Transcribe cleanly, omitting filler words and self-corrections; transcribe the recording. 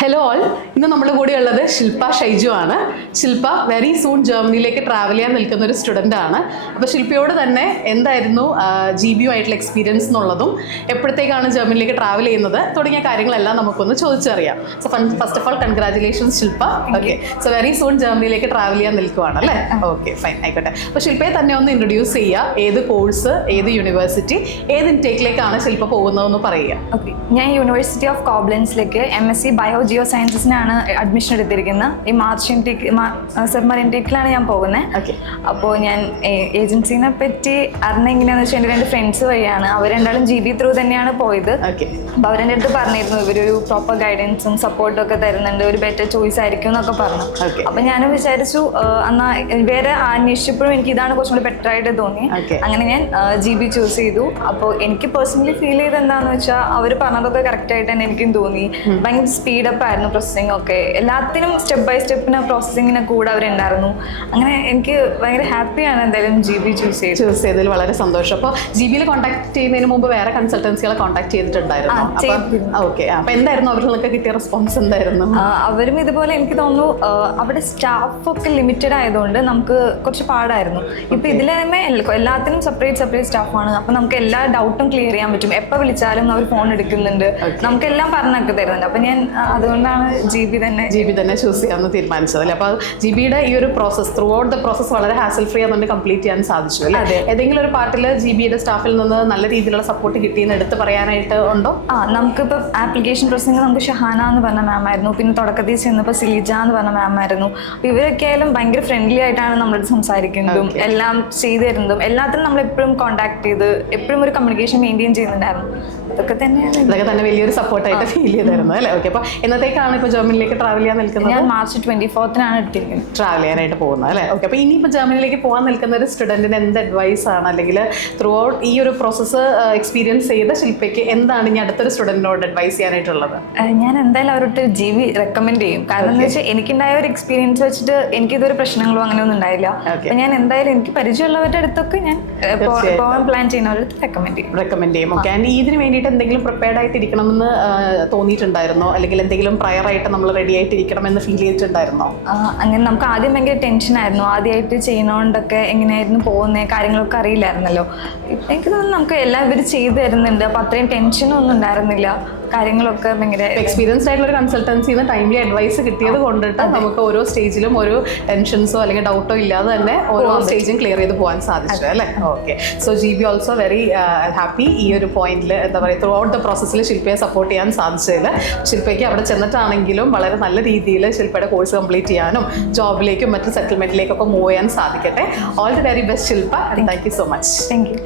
Hello all, ഇന്ന് നമ്മുടെ കൂടെയുള്ളത് ശില്പ ഷൈജു ആണ്. ശില്പ വെരി സൂൺ ജർമ്മനിയിലേക്ക് ട്രാവൽ ചെയ്യാൻ നിൽക്കുന്ന ഒരു സ്റ്റുഡൻ്റ് ആണ്. അപ്പോൾ ശില്പയോട് തന്നെ എന്തായിരുന്നു GB ആയിട്ടുള്ള എക്സ്പീരിയൻസ് എന്നുള്ളതും എപ്പോഴത്തേക്കാണ് ജർമ്മനിയിലേക്ക് ട്രാവൽ ചെയ്യുന്നത് തുടങ്ങിയ കാര്യങ്ങളെല്ലാം നമുക്കൊന്ന് ചോദിച്ചറിയാം. So first of all congratulations Shilpa. Okay, so very soon ജർമ്മനിയിലേക്ക് ട്രാവൽ ചെയ്യാൻ നിൽക്കുവാണ് അല്ലേ? ഓക്കെ, ഫൈൻ, ആയിക്കോട്ടെ. അപ്പോൾ ശില്പയെ തന്നെ ഒന്ന് ഇൻട്രൊഡ്യൂസ് ചെയ്യുക. ഏത് കോഴ്സ്, ഏത് യൂണിവേഴ്സിറ്റി, ഏത് ഇൻടേക്കിലേക്കാണ് ശില്പ പോകുന്നതെന്ന് പറയുക. ഓക്കെ, ഞാൻ യൂണിവേഴ്സിറ്റി ഓഫ് കോബ്ലൻസിലേക്ക് MSc ബയോ ജിയോ സയൻസസിനാണ് അഡ്മിഷൻ എടുത്തിരിക്കുന്നത്. ഈ മാർച്ച് സെപ്റ്റംബർ ഇൻടേക്കിലാണ് ഞാൻ പോകുന്നത്. ഓക്കെ, അപ്പോൾ ഞാൻ ഏജൻസിനെ പറ്റി അറിഞ്ഞ എങ്ങനെയാണെന്ന് വെച്ചാൽ എൻ്റെ 2 ഫ്രണ്ട്സ് വഴിയാണ്. അവർ രണ്ടാളും GB ത്രൂ തന്നെയാണ് പോയത്. അപ്പോൾ അവരെൻ്റെ അടുത്ത് പറഞ്ഞിരുന്നു ഇവരൊരു പ്രോപ്പർ ഗൈഡൻസും സപ്പോർട്ടും ഒക്കെ തരുന്നുണ്ട്, ഒരു ബെറ്റർ ചോയ്സ് ആയിരിക്കും എന്നൊക്കെ പറഞ്ഞു. അപ്പോൾ ഞാനും വിചാരിച്ചു എന്നാൽ വേറെ അന്വേഷിച്ചപ്പോഴും എനിക്ക് ഇതാണ് കുറച്ചും കൂടി ബെറ്റർ ആയിട്ട് തോന്നി. അങ്ങനെ ഞാൻ GB ചൂസ് ചെയ്തു. അപ്പോൾ എനിക്ക് പേഴ്സണലി ഫീൽ ചെയ്ത് എന്താണെന്ന് വെച്ചാൽ അവർ പറഞ്ഞതൊക്കെ കറക്റ്റ് ആയിട്ട് തന്നെ എനിക്കും തോന്നി. ഭയങ്കര സ്പീഡപ്പ് ആയിരുന്നു പ്രോസസ്സിംഗ് ഒക്കെ, എല്ലാത്തിനും സ്റ്റെപ്പ് ബൈ സ്റ്റെപ്പിന് പ്രോസസ്സിങ്ങിന് കൂടെ അവരുണ്ടായിരുന്നു. അങ്ങനെ എനിക്ക് ഭയങ്കര ഹാപ്പിയാണ് എന്തായാലും GB ചൂസ് ചെയ്തതിൽ വളരെ സന്തോഷം. അപ്പോൾ GB കോൺടാക്ട് ചെയ്യുന്നതിന് മുമ്പ് വേറെ കൺസൾട്ടൻസികളെ കോൺടാക്ട് ചെയ്തിട്ടുണ്ടായിരുന്നു. ഓക്കെ, അപ്പോൾ എന്തായിരുന്നു അവർക്ക് കിട്ടിയ റെസ്പോൺസ് എന്തായിരുന്നു? അവരും ഇതുപോലെ എനിക്ക് തോന്നുന്നു അവിടെ സ്റ്റാഫൊക്കെ ലിമിറ്റഡ് ആയതുകൊണ്ട് നമുക്ക് കുറച്ച് പാടായിരുന്നു. ഇപ്പൊ ഇതിൽ തന്നെ എല്ലാത്തിനും സെപ്പറേറ്റ് സ്റ്റാഫാണ്. അപ്പൊ നമുക്ക് എല്ലാ ഡൗട്ടും ക്ലിയർ ചെയ്യാൻ പറ്റും. എപ്പോൾ വിളിച്ചാലും അവർ ഫോൺ എടുക്കുന്നുണ്ട്, നമുക്കെല്ലാം പറഞ്ഞൊക്കെ തരുന്നുണ്ട്. അപ്പൊ ഞാൻ അതുകൊണ്ടാണ് GB തന്നെ ചൂസ് ചെയ്യാമെന്ന് തീരുമാനിച്ചത് അല്ലേ? അപ്പോൾ GB-യുടെ ഈ ഒരു process, through out the process വളരെ ഹാസൽ ഫ്രീ ആണെന്ന് കംപ്ലീറ്റ് ചെയ്യാൻ സാധിച്ചു അല്ലേ? ഏതെങ്കിലും ഒരു പാർട്ടിൽ GB-യുടെ സ്റ്റാഫിൽ നിന്ന് നല്ല രീതിയിലുള്ള സപ്പോർട്ട് കിട്ടിയെന്ന് എടുത്ത് പറയാനായിട്ട് ഉണ്ടോ? നമുക്കിപ്പോൾ ആപ്ലിക്കേഷൻ പ്രോസസ്സിംഗ് നമുക്ക് ഷഹാന എന്ന് പറഞ്ഞ മാം ആയിരുന്നു. പിന്നെ തുടക്കത്തിൽ ചെന്നപ്പോൾ സിലിജ എന്ന് പറഞ്ഞ മാം ആയിരുന്നു. അപ്പോൾ ഇവരൊക്കെ ആയാലും ഭയങ്കര ഫ്രണ്ട്ലി ആയിട്ടാണ് നമ്മളോട് സംസാരിക്കുന്നതും എല്ലാം ചെയ്തു തരുന്നതും. എല്ലാത്തിനും നമ്മൾ എപ്പോഴും കോൺടാക്ട് ചെയ്ത് എപ്പോഴും ഒരു കമ്മ്യൂണിക്കേഷൻ മെയിൻറ്റെയിൻ ചെയ്യുന്നുണ്ടായിരുന്നു. ഇതൊക്കെ തന്നെ വലിയൊരു സപ്പോർട്ടായിട്ട് ഫീൽ ചെയ്തായിരുന്നു അല്ലേ? ഓക്കെ, അപ്പോൾ എന്നത്തേക്കാണ് ഇപ്പോൾ ജർമ്മനിയിലേക്ക് ട്രാവൽ ചെയ്യാൻ നിൽക്കുന്നത്? ഞാൻ മാർച്ച് 24-നാണ് എടുത്തിരിക്കുന്നത് ട്രാവൽ ചെയ്യാനായിട്ട് പോകുന്നത് അല്ലേ? ഓക്കെ, അപ്പോൾ ഇനിയിപ്പോൾ ജർമ്മനിയിലേക്ക് പോകാൻ നിൽക്കുന്ന ഒരു സ്റ്റുഡൻറ്റിന് എന്ത് അഡ്വൈസ് ആണ്, അല്ലെങ്കിൽ ത്രൂ ഔട്ട് ഈ ഒരു പ്രോസസ്സ് എക്സ്പീരിയൻസ് ചെയ്ത ശില്പയ്ക്ക് എന്താണ് ഇനി അടുത്തൊരു സ്റ്റുഡൻറ്റിനോട് അഡ്വൈസ് ചെയ്യാനായിട്ടുള്ളത്? ഞാൻ എന്തായാലും അവരോട് GB റെക്കമെൻഡ് ചെയ്യും. കാരണം എന്താ വെച്ചാൽ എനിക്കുണ്ടായ ഒരു എക്സ്പീരിയൻസ് വെച്ചിട്ട് എനിക്കിതൊരു പ്രശ്നങ്ങളോ അങ്ങനെയൊന്നും ഉണ്ടായില്ല. അപ്പോൾ ഞാൻ എന്തായാലും എനിക്ക് പരിചയമുള്ളവരുടെ അടുത്തൊക്കെ ഞാൻ പോകാൻ പ്ലാൻ ചെയ്യുന്നവരുടെ അടുത്ത് റെക്കമെൻഡ് ചെയ്യും. ഓക്കെ, ആൻഡ് ഇതിന് വേണ്ടിയിട്ട് എന്തെങ്കിലും പ്രിപ്പയർഡ് ആയിട്ടിരിക്കണമെന്ന് തോന്നിയിട്ടുണ്ടായിരുന്നോ, അല്ലെങ്കിൽ എന്തെങ്കിലും പ്രയർ ആയിട്ട് നമ്മൾ റെഡി ആയിട്ടിരിക്കണമെന്ന് ഫീൽ ചെയ്തിട്ടുണ്ടായിരുന്നോ? അങ്ങനെ നമുക്ക് ആദ്യം ഭയങ്കര ടെൻഷനായിരുന്നു. ആദ്യമായിട്ട് ചെയ്യുന്നതുകൊണ്ടൊക്കെ എങ്ങനെയായിരുന്നു പോകുന്നത്, കാര്യങ്ങളൊക്കെ അറിയില്ലായിരുന്നല്ലോ. എനിക്ക് തോന്നുന്നു നമുക്ക് എല്ലാം ഇവർ ചെയ്തു തരുന്നുണ്ട്. അപ്പോൾ അത്രയും ടെൻഷനൊന്നും ഉണ്ടായിരുന്നില്ല. കാര്യങ്ങളൊക്കെ ഭയങ്കര എക്സ്പീരിയൻസ്ഡ് ആയിട്ടുള്ള ഒരു കൺസൾട്ടൻസിന്ന് ടൈംലി അഡ്വൈസ് കിട്ടിയത് കൊണ്ടിട്ട് നമുക്ക് ഓരോ സ്റ്റേജിലും ഒരു ടെൻഷൻസോ അല്ലെങ്കിൽ ഡൗട്ടോ ഇല്ലാതെ തന്നെ ഓരോ സ്റ്റേജും ക്ലിയർ ചെയ്ത് പോകാൻ സാധിച്ചു അല്ലേ? Okay, so GB also very happy ഈ ഒരു പോയിന്റിൽ എന്താ പറയുക, ത്രൂ ഔട്ട് ദ പ്രോസസ്സിൽ ശില്പയെ സപ്പോർട്ട് ചെയ്യാൻ സാധിച്ചതിൽ. ശില്പയ്ക്ക് അവിടെ ചെന്നിട്ടാണെങ്കിലും വളരെ നല്ല രീതിയിൽ ശില്പയുടെ കോഴ്സ് കംപ്ലീറ്റ് ചെയ്യാനും ജോബിലേക്കും മറ്റു സെറ്റിൽമെന്റിലേക്കൊക്കെ മൂവ് ചെയ്യാൻ സാധിക്കട്ടെ. All the very best Shilpa, and thank you so much. Thank you.